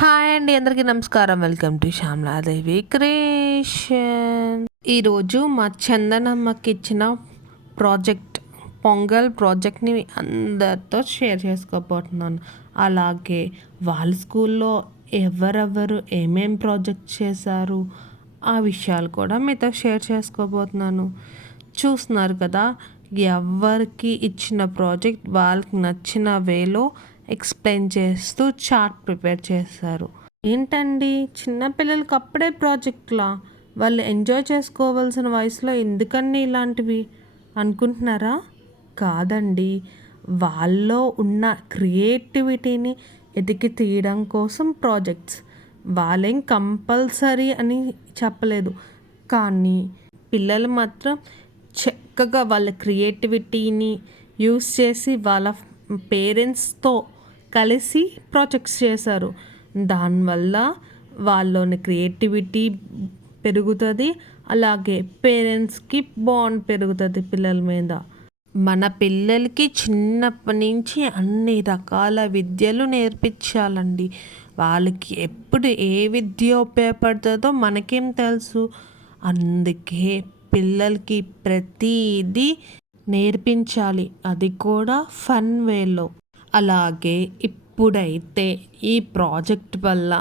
Hi అండి, అందరికీ నమస్కారం. Welcome to Shyamala Devi creation. ఈరోజు మా చందనమ్మకి ఇచ్చిన ప్రాజెక్ట్ పొంగల్ ప్రాజెక్ట్ని అందరితో షేర్ చేసుకోబోతున్నాను. అలాగే వాళ్ళ స్కూల్లో ఎవరెవరు ఏమేం ప్రాజెక్ట్ చేశారు ఆ విషయాలు కూడా మీతో షేర్ చేసుకోబోతున్నాను. చూస్తున్నారు కదా, ఎవరికి ఇచ్చిన ప్రాజెక్ట్ వాళ్ళకి నచ్చిన వేలో ఎక్స్ప్లెయిన్ చేస్తూ చార్ట్ ప్రిపేర్ చేశారు. ఏంటండి, చిన్నపిల్లలకి అప్పుడే ప్రాజెక్ట్లా? వాళ్ళు ఎంజాయ్ చేసుకోవాల్సిన వయసులో ఎందుకని ఇలాంటివి అనుకుంటున్నారా? కాదండి, వాళ్ళలో ఉన్న క్రియేటివిటీని ఎదికి తీయడం కోసం ప్రాజెక్ట్స్. వాళ్ళేం కంపల్సరీ అని చెప్పలేదు, కానీ పిల్లలు మాత్రం చక్కగా వాళ్ళ క్రియేటివిటీని యూస్ చేసి వాళ్ళ పేరెంట్స్తో కలిసి ప్రాజెక్ట్స్ చేశారు. దానివల్ల వాళ్ళలోని క్రియేటివిటీ పెరుగుతుంది, అలాగే పేరెంట్స్కి బాండ్ పెరుగుతుంది పిల్లల మీద. మన పిల్లలకి చిన్నప్పటి నుంచి అన్ని రకాల విద్యలు నేర్పించాలండి. వాళ్ళకి ఎప్పుడు ఏ విద్య ఉపయోగపడుతుందో మనకేం తెలుసు. అందుకే పిల్లలకి ప్రతిదీ నేర్పించాలి, అది కూడా ఫన్ వేలో. అలాగే ఇప్పుడైతే ఈ ప్రాజెక్ట్ వల్ల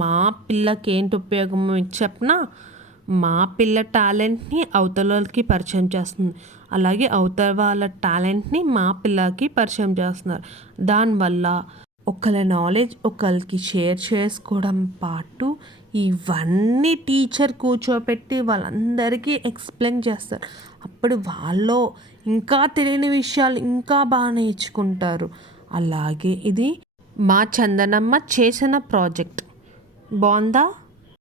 మా పిల్లకి ఏంటి ఉపయోగం చెప్పినా, మా పిల్ల టాలెంట్ని అవతలకి పరిచయం చేస్తుంది, అలాగే అవతల వాళ్ళ టాలెంట్ని మా పిల్లకి పరిచయం చేస్తున్నారు. దానివల్ల ఒకళ్ళ నాలెడ్జ్ ఒకరికి షేర్ చేసుకోవడం పాటు ఇవన్నీ టీచర్ కూర్చోబెట్టి వాళ్ళందరికీ ఎక్స్ప్లెయిన్ చేస్తారు. అప్పుడు వాళ్ళు ఇంకా తెలియని విషయాలు ఇంకా బాగా నేర్చుకుంటారు. అలాగే ఇది మా చందనమ్మ చేసిన ప్రాజెక్ట్ బాగుందా?